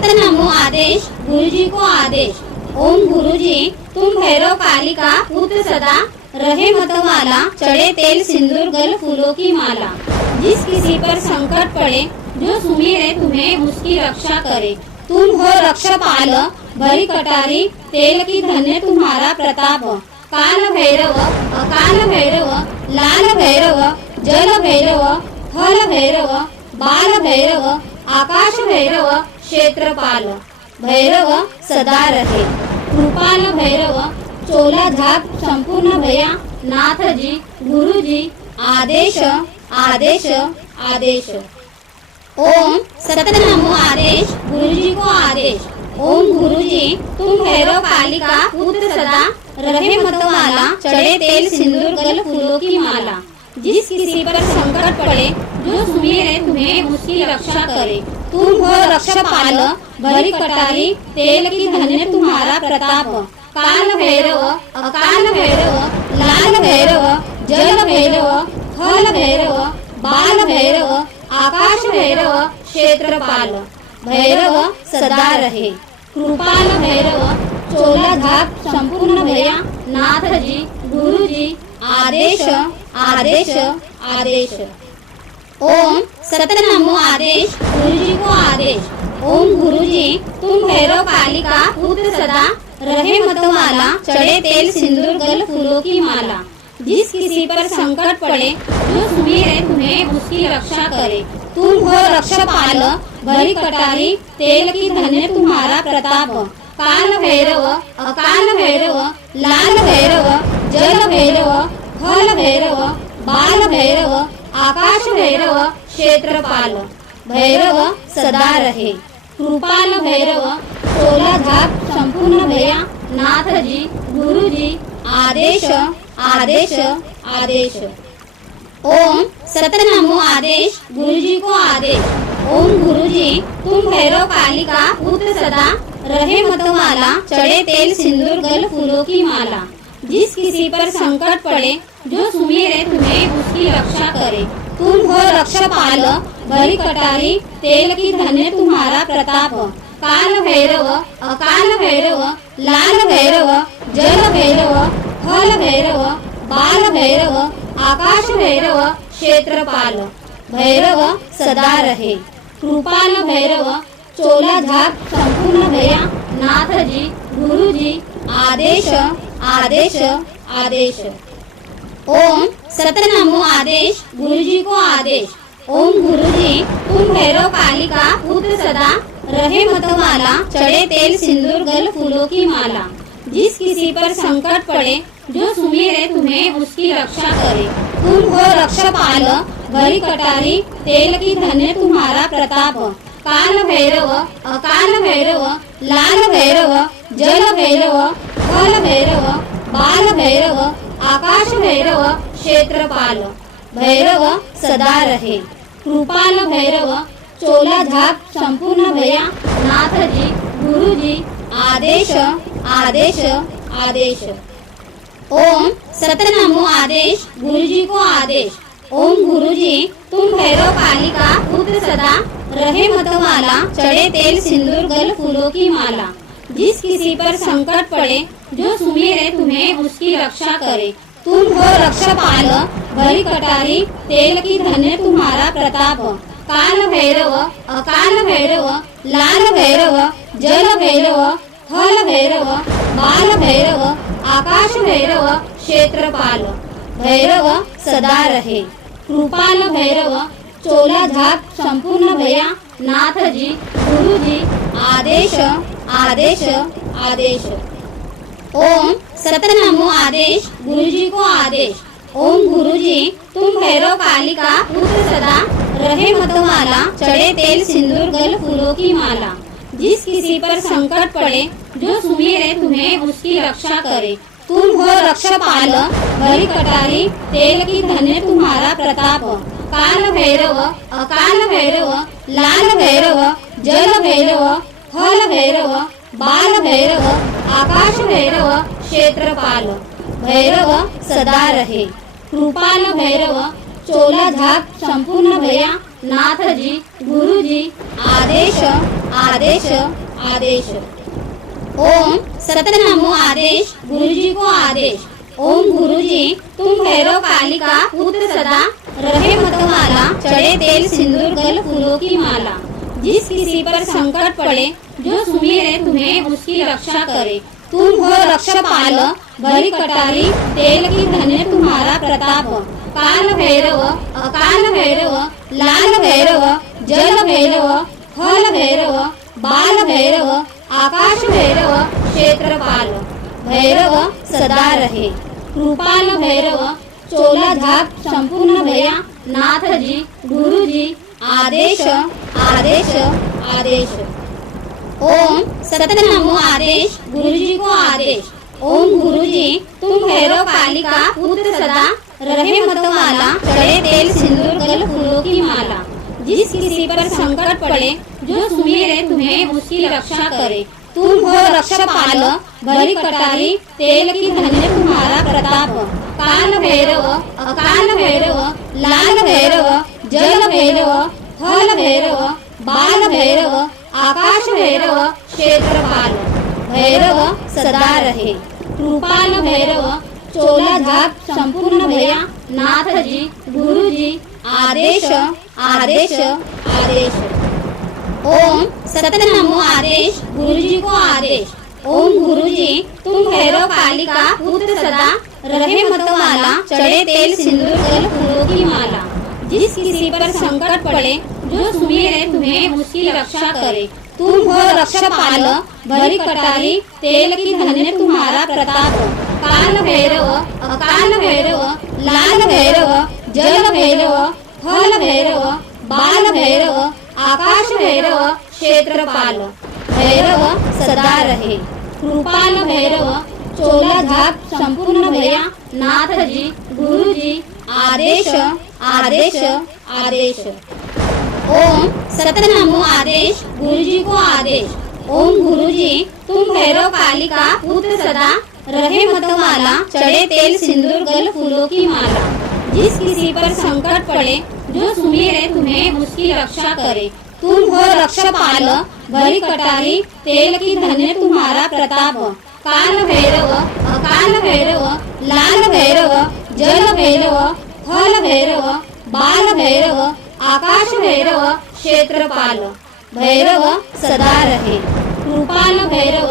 सतनमो आदेश गुरुजी को आदेश। ओम गुरुजी तुम भैरव कालिका पुत्र सदा रहे मतवाला, चढ़े तेल सिंदूर गल फूलों की माला। जिस किसी पर संकट पड़े जो सुमिरे तुम्हें उसकी रक्षा करे। तुम हो रक्षपाल भरी कटारी, तेल की धन्य तुम्हारा प्रताप। काल भैरव अकाल भैरव, लाल भैरव जल भैरव, थल भैरव बाल भैरव, आकाश भैरव क्षेत्रपाल। भैरव सदा रहे कृपाल भैरव, चोला झाप संपूर्ण भया। नाथ जी गुरुजी आदेश आदेश आदेश। ओम सतनमो आदेश गुरुजी को आदेश। ओम गुरुजी तुम भैरव कालिका पुत्र सदा रहे मतवाला, चढ़े तेल सिंदूर गल फूलों की माला। जिस किसी पर संकट पड़े जो सुमिरे तुम्हें उसकी रक्षा करे। तुम हो रक्षपाल भरी कटारी, तेल की धन्य तुम्हारा प्रताप। काल भैरव अकाल भैरव, लाल भैरव जल भैरव, थल भैरव बाल भैरव, आकाश भैरव क्षेत्रपाल। भैरव सदा रहे कृपाल भैरव, चोला झाप संपूर्ण भया। नाथ जी गुरुजी आदेश आदेश आदेश। ओम सतनमो आदेश गुरुजी को आदेश। ओम गुरुजी तुम भैरव कालिका पुत्र सदा रहे मतवाला, चढ़े तेल सिंदूर गल फूलों की माला। जिस किसी पर संकट पड़े जो सुमिरे तुम्हें उसकी रक्षा करे। तुम हो रक्षपाल भरी कटारी, तेल की धन्य तुम्हारा प्रताप। काल भैरव अकाल भैरव, लाल भैरव जल भैरव, थल भैरव बाल भैरव, आकाश भैरव क्षेत्रपाल। भैरव सदा रहे कृपाल भैरव, चोला झाप संपूर्ण भया। नाथ जी गुरुजी आदेश आदेश आदेश। ओम सतनमो आदेश गुरुजी को आदेश। ओम गुरुजी तुम भैरव कालिका पुत्र सदा रहे मतवाला, चढ़े तेल सिंदूर गल फूलों की माला। जिस किसी पर संकट पड़े जो सुमिरे तुम्हें उसकी रक्षा करे। तुम हो रक्षपाल भरी कटारी, तेल की धन्य तुम्हारा प्रताप। काल भैरव अकाल भैरव, लाल भैरव जल भैरव, थल भैरव बाल भैरव, आकाश भैरव क्षेत्रपाल। भैरव सदा रहे कृपाल भैरव, चोला झाप संपूर्ण भया। नाथ जी गुरुजी आदेश आदेश आदेश। ओम सतनमो आदेश गुरुजी को आदेश। ओम गुरुजी तुम भैरव कालिका पुत्र सदा रहे मतवाला, चढ़े तेल सिंदूर गल फूलों की माला। जिस किसी पर संकट पड़े जो सुमिरे तुम्हें उसकी रक्षा करे। तुम हो रक्षपाल भरी कटारी, तेल की धन्य तुम्हारा प्रताप। काल भैरव अकाल भैरव, लाल भैरव जल भैरव, थल भैरव बाल भैरव, आकाश भैरव क्षेत्रपाल। भैरव सदा रहे कृपाल भैरव, चोला झाप संपूर्ण भया। नाथ जी गुरुजी आदेश आदेश आदेश। ओम सतनमो आदेश गुरुजी को आदेश। ओम गुरुजी तुम भैरव कालिका पुत्र सदा रहे मतवाला, चढ़े तेल सिंदूर गल फूलों की माला। जिस किसी पर संकट पड़े जो सुमिरे तुम्हें उसकी रक्षा करे। तुम हो रक्षपाल भरी कटारी, तेल की धन्य तुम्हारा प्रताप। काल भैरव अकाल भैरव, लाल भैरव जल भैरव, थल भैरव बाल भैरव, आकाश भैरव क्षेत्रपाल। भैरव सदा रहे कृपाल भैरव, चोला झाप संपूर्ण भया। नाथ जी गुरुजी आदेश आदेश आदेश। ओम सतनमो आदेश गुरुजी को आदेश। ओम गुरुजी तुम भैरव कालिका पुत्र सदा रहे मतवाला, चढ़े तेल सिंदूर गल फूलों की माला। जिस किसी पर संकट पड़े जो सुमिरे तुम्हें उसकी रक्षा करे। तुम हो रक्षपाल भरी कटारी, तेल की धन्य तुम्हारा प्रताप। काल भैरव अकाल भैरव, लाल भैरव जल भैरव, थल भैरव बाल भैरव, आकाश भैरव क्षेत्रपाल। भैरव सदा रहे कृपाल भैरव, चोला झाप संपूर्ण भया। नाथ जी गुरुजी आदेश आदेश आदेश। ओम सतनामो आदेश गुरुजी को आदेश। ओम गुरुजी तुम भैरव काली का पुत्र सदा रहे मतवाला चढ़े तेल सिंदूर गल फूलों की माला। जिस किसी पर संकट पड़े जो सुमिरे तुम्हें उसकी रक्षा करे। तुम हो रक्षपाल भरी कटारी तेल की धन्य तुम्हारा प्रताप। काल भैरव अकाल भैरव लाल भैरव जल भैरव फल भैरव बाल भैरव आकाश भैरव क्षेत्रपाल। भैरव सदा रहे कृपाल भैरव चोला झाप संपूर्ण भया। नाथ जी गुरु जी आदेश आदेश आदेश। ओम सतनामो आदेश गुरुजी को आदेश। ओम गुरुजी तुम भैरव काली का पुत्र सदा रहे मतवाला चढ़े तेल सिंदूर गल फूलों की माला। जिस किसी पर संकट पड़े जो सुमिरे तुम्हें उसकी रक्षा करे। तुम हो रक्षपाल भरी कटारी तेल की धन्य तुम्हारा प्रताप। काल भैरव अकाल भैरव लाल भैरव जल भैरव फल भैरव बाल भैरव आकाश भैरव क्षेत्रपाल। भैरव सदा रहे कृपाल भैरव चोला झाप संपूर्ण भया। नाथ जी गुरु जी आदेश आदेश आदेश। ओम सतनामो आदेश गुरुजी को आदेश। ओम गुरुजी तुम भैरव काली का पुत्र सदा रहे मतवाला चढ़े तेल सिंदूर गल फूलों की माला। जिस किसी पर संकट पड़े जो सुमिरे तुम्हें उसकी रक्षा करे। तुम हो रक्षपाल भरी कटारी तेल की धन्य तुम्हारा प्रताप। काल भैरव अकाल भैरव लाल भैरव जल भैरव फल भैरव बाल भैरव आकाश भैरव क्षेत्रपाल। भैरव सदा रहे कृपाल भैरव चोला झाप संपूर्ण भया। नाथ जी गुरु जी आदेश आदेश आदेश। ओम सतनामो आदेश गुरुजी को आदेश। ओम गुरुजी तुम भैरव काली का पुत्र सदा रहे मतवाला चढ़े तेल सिंदूर गल फूलों की माला। जिस किसी पर संकट पड़े जो सुमिरे तुम्हें उसकी रक्षा करे। तुम हो रक्षपाल भरी कटारी तेल की धन्य तुम्हारा प्रताप। काल भैरव अकाल भैरव लाल भैरव जल भैरव फल भैरव बाल भैरव आकाश भैरव क्षेत्रपाल। भैरव सदा रहे कृपाल भैरव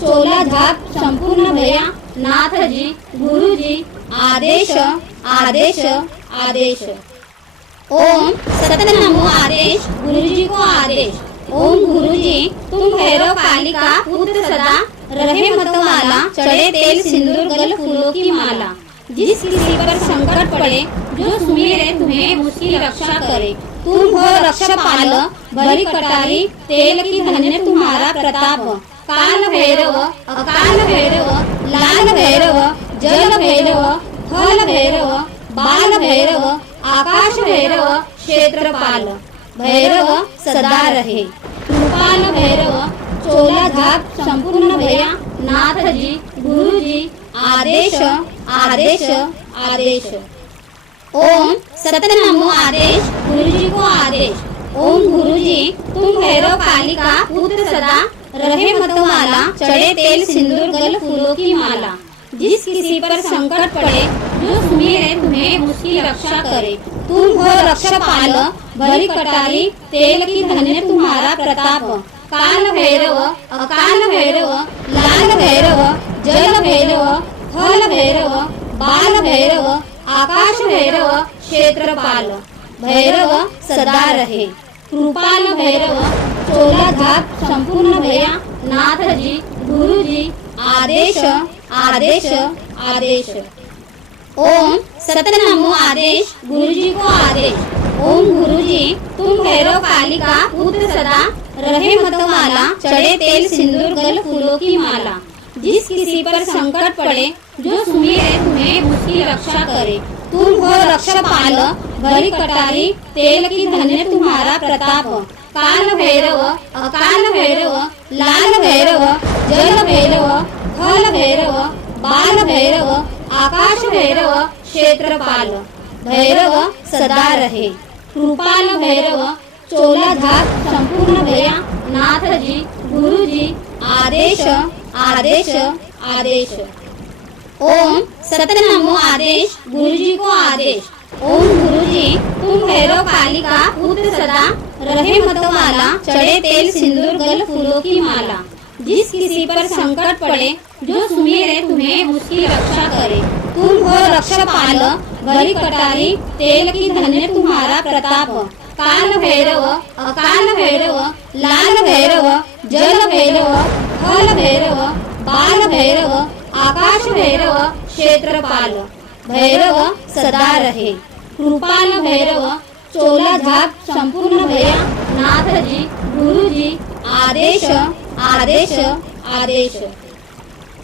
चोला झाप संपूर्ण भया। नाथ जी गुरु जी आदेश आदेश आदेश। ओम सतनामो आदेश गुरुजी को आदेश। ओम गुरुजी तुम भैरव काली का पुत्र सदा रहे मतवाला चढ़े तेल सिंदूर गल फूलों की माला। जिस किसी पर संकट पड़े जो सुमिरे तुम्हें उसकी रक्षा करे। तुम हो रक्षपाल भरी कटारी तेल की धन्य तुम्हारा प्रताप। काल भैरव अकाल भैरव लाल भैरव जल भैरव फल भैरव बाल भैरव आकाश भैरव क्षेत्रपाल। भैरव सदा रहे कृपाल भैरव चोला झाप संपूर्ण भया। नाथ जी गुरु जी आदेश आदेश आदेश। ओम सतनामो आदेश गुरुजी को आदेश। ओम गुरुजी तुम भैरव काली का पुत्र सदा रहे मतवाला चढ़े तेल सिंदूर गल फूलों की माला। जिस किसी पर संकट पड़े जो सुमिरे तुम्हें उसकी रक्षा करे। तुम हो रक्षपाल भरी कटारी तेल की धन्य तुम्हारा प्रताप। काल भैरव अकाल भैरव लाल भैरव जल भैरव फल भैरव बाल भैरव आकाश भैरव क्षेत्रपाल। भैरव सदा रहे कृपाल भैरव चोला झाप संपूर्ण भया। नाथ जी गुरु जी आदेश आदेश आदेश। ओम सतनामो आदेश गुरुजी को आदेश। ओम गुरुजी तुम भैरव काली का पुत्र सदा रहे मतवाला चढ़े तेल सिंदूर गल फूलों की माला। जिस किसी पर संकट पड़े जो सुमिरे तुम्हें उसकी रक्षा करे। तुम हो रक्षपाल भरी कटारी तेल की धन्य तुम्हारा प्रताप। काल भैरव अकाल भैरव लाल भैरव जल भैरव फल भैरव बाल भैरव आकाश भैरव क्षेत्रपाल। भैरव सदा रहे कृपाल भैरव चोला झाप संपूर्ण भया। नाथ जी गुरुजी आदेश आदेश आदेश। ओम सतनमो आदेश गुरुजी को आदेश। ओम गुरुजी तुम भैरव काली का पुत्र सदा रहे मतवाला चढ़े तेल सिंदूर गल फूलों की माला। जिस किसी पर संकट पड़े जो सुमिरे तुम्हें उसकी रक्षा करे। तुम हो रक्षपाल भरी कटारी तेल की धन्य तुम्हारा प्रताप। काल भैरव अकाल भैरव लाल भैरव जल भैरव थल भैरव बाल भैरव आकाश भैरव क्षेत्रपाल। भैरव सदा रहे कृपाल भैरव चोला झाप संपूर्ण भया। नाथ जी गुरुजी आदेश आदेश आदेश।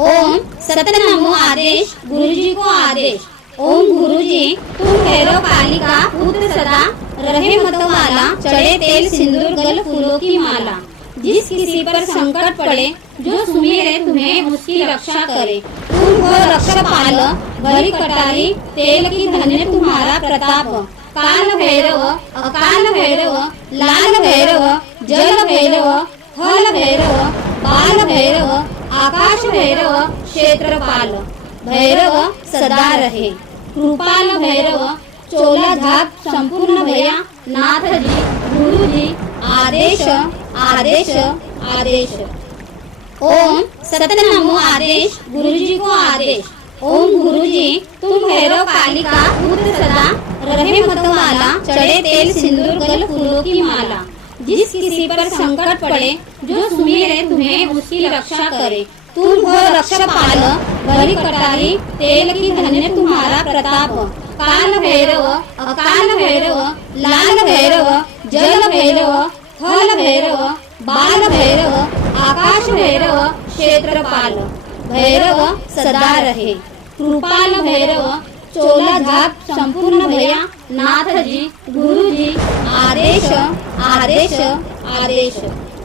ओम सतनमो आदेश गुरुजी को आदेश। ओम गुरुजी तुम भैरव काली का पुत्र सदा रहे मतवाला चढ़े तेल सिंदूर गल फूलों की माला। जिस किसी पर संकट पड़े जो सुमिरे तुम्हें उसकी रक्षा करे। तुम हो रक्षपाल भरी कटारी तेल की धन्य तुम्हारा प्रताप। काल भैरव अकाल भैरव लाल भैरव जल भैरव थल भैरव बाल भैरव आकाश भैरव क्षेत्रपाल। भैरव सदा रहे कृपाल भैरव चोला झाप संपूर्ण भया। नाथ जी गुरुजी आदेश आदेश आदेश। ओम सतनमो आदेश गुरुजी को आदेश। ओम गुरुजी तुम भैरव काली का पुत्र सदा रहे मतवाला चढ़े तेल सिंदूर गल फूलों की माला। जिस किसी पर संकट पड़े जो सुमिरे तुम्हें उसकी रक्षा करे। तुम हो रक्षपाल भरी कटारी तेल की धन्य तुम्हारा प्रताप। काल भैरव अकाल भैरव लाल भैरव जल भैरव थल भैरव बाल भैरव आकाश भैरव क्षेत्रपाल। भैरव सदा रहे कृपाल भैरव चोला झाप संपूर्ण भया। नाथ जी गुरुजी आदेश आदेश आदेश।